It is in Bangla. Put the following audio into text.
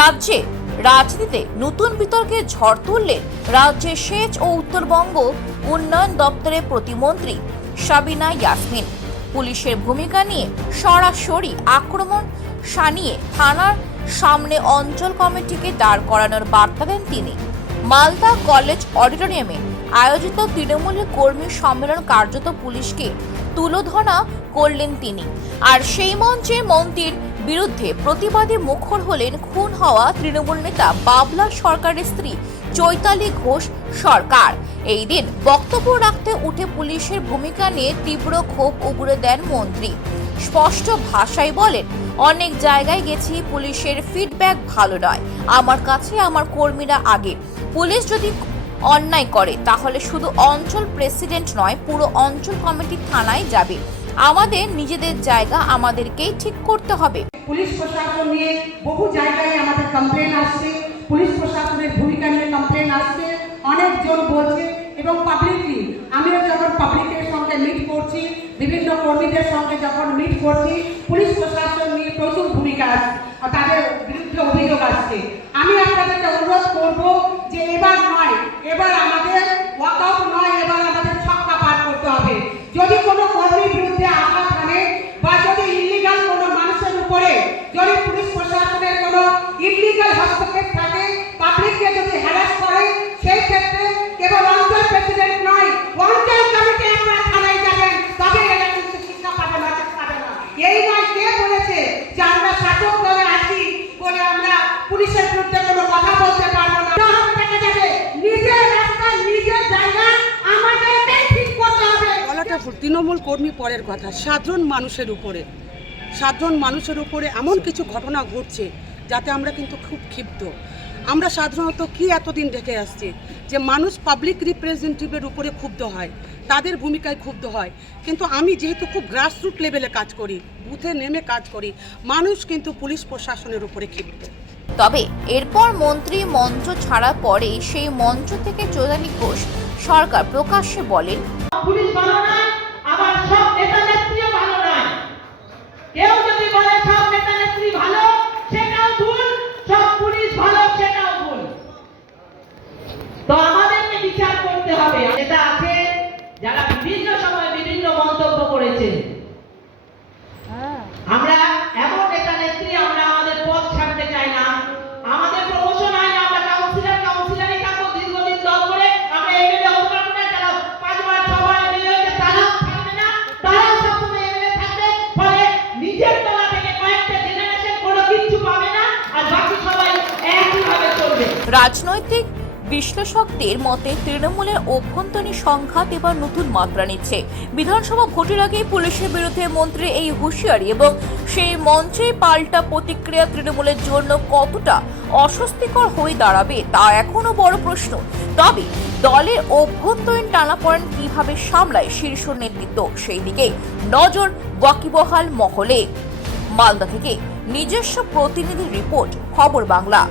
রাজ্যে, রাজনীতিতে নতুন বিতর্কে ঝড় তুললেন রাজ্যের সেচ ও উত্তরবঙ্গ উন্নয়ন দপ্তরের প্রতিমন্ত্রী সাবিনা ইয়াসমিন। পুলিশের ভূমিকা নিয়ে সরাসরি আক্রমণ সানিয়ে থানার সামনে অঞ্চল কমিটিকে দাঁড় করানোর বার্তা দেন তিনি। মালদা কলেজ অডিটোরিয়ামে আয়োজিত তৃণমূলের কর্মী সম্মেলন কার্যত পুলিশকে তুলোধনা করলেন তিনি। আর সেই মঞ্চে মন্ত্রীর বিরুদ্ধে প্রতিবাদে মুখর হলেন খুন হওয়া তৃণমূল নেতা বাবলা সরকারের স্ত্রী চৈতালি ঘোষ সরকার। এই দিন বক্তব্য রাখতে উঠে পুলিশের ভূমিকা নিয়ে তীব্র ক্ষোভ উগড়ে দেন মন্ত্রী। স্পষ্ট ভাষায় বলেন, অনেক জায়গায় গেছি, পুলিশের ফিডব্যাক ভালো নয়। আমার কাছে আমার কর্মীরা আগে। পুলিশ যদি অন্যায় করে, তাহলে শুধু অঞ্চল প্রেসিডেন্ট নয়, পুরো অঞ্চল কমিটি থানায় যাবে। আমাদের নিজেদের জায়গা আমাদেরকেই ঠিক করতে হবে। পুলিশ প্রশাসন নিয়ে বহু জায়গায় আমাদের কমপ্লেন আসছে। পুলিশ প্রশাসনের ভূমিকা নিয়ে কমপ্লেন আসছে। অনেকজন বলছে এবং পাবলিকলি আমিও যখন পাবলিকের সঙ্গে মিট করছি, বিভিন্ন কর্মীদের সঙ্গে যখন মিট করছি, পুলিশ প্রশাসন নিয়ে প্রচুর ভূমিকা আছে, তাদের বিরুদ্ধে অভিযোগ আসছে। আমি আপনাদেরকে অনুরোধ করব থাকে পাবলিককে যদি হ্যারাস করে, সেই ক্ষেত্রে কেবল অঞ্চল প্রেসিডেন্ট নয়, অঞ্চল কমিটি আপনারা থানায় যাবেন, তবে এরা কিন্তু শিক্ষা পাবে না। এই নয়, কে বলেছে যে আমরা শাসক দলে আছি বলে আমরা পুলিশের বিরুদ্ধে কোনো কথা বলতে পারব তৃণমূল কর্মী পরের কথা। সাধারণ মানুষের উপরে সাধারণ মানুষের উপরে এমন কিছু ঘটনা ঘটছে যাতে আমরা কিন্তু খুব ক্ষিপ্ত। আমরা সাধারণত কি এতদিন দেখে আসছি? যে মানুষ পাবলিক রিপ্রেজেন্টেটিভের উপরে ক্ষুব্ধ হয় তাদের ভূমিকায় ক্ষুব্ধ হয়। কিন্তু আমি যেহেতু খুব গ্রাসরুট লেভেলে কাজ করি বুথে নেমে কাজ করি মানুষ কিন্তু পুলিশ প্রশাসনের উপরে ক্ষিপ্ত। তবে এরপর মন্ত্রী মঞ্চ ছাড়ার পরে সেই মঞ্চ থেকে চৌধুরী ঘোষ সরকার প্রকাশ্যে বলেন পুলিশ আবার সব নেতা নেত্রীও ভালো নয় কেউ যদি বলে সব নেতা নেত্রী ভালো সেটাও ভুল সব পুলিশ ভালো সেটাও ভুল তো আমাদেরকে বিচার করতে হবে নেতা আছে যারা বিভিন্ন সময় বিভিন্ন মন্তব্য করেছে আমরা এমন নেতা নেত্রী আমরা আমাদের পথ ছাড়তে চাই না। আমাদের প্রমোশন হয় না আমরা কাউন্সিলর কাউন্সিলরই থাকব দীর্ঘদিন দল করে আমরা এমএলএ হতে পারব না যারা পাঁচবার ছবার এমএলএ হয়েছে তারাও থাকবে না তারাও সবসময় এমএলএ থাকবে। ফলে নিজের তলা থেকে কয়েকটা জেনারেশন কোনো কিচ্ছু পাবে না আর বাকি সবাই একইভাবে চলবে। রাজনৈতিক বিশ্লেষকদের মতে তৃণমূলের অভ্যন্তরীণ সংঘাত এবার নতুন মাত্রা নিচ্ছে। বিধানসভা ভোটের আগেই পুলিশের বিরুদ্ধে মন্ত্রী এই হুঁশিয়ারি এবং সেই মঞ্চে পাল্টা প্রতিক্রিয়া তৃণমূলের জন্য কতটা অস্বস্তিকর হয়ে দাঁড়াবে তা এখনও বড় প্রশ্ন। তবে দলের অভ্যন্তরীণ টানাপড়েন কীভাবে সামলায় শীর্ষ নেতৃত্ব সেই দিকে নজর ওয়াকিবহাল মহলে। মালদা থেকে নিজস্ব প্রতিনিধি রিপোর্ট, খবর বাংলা।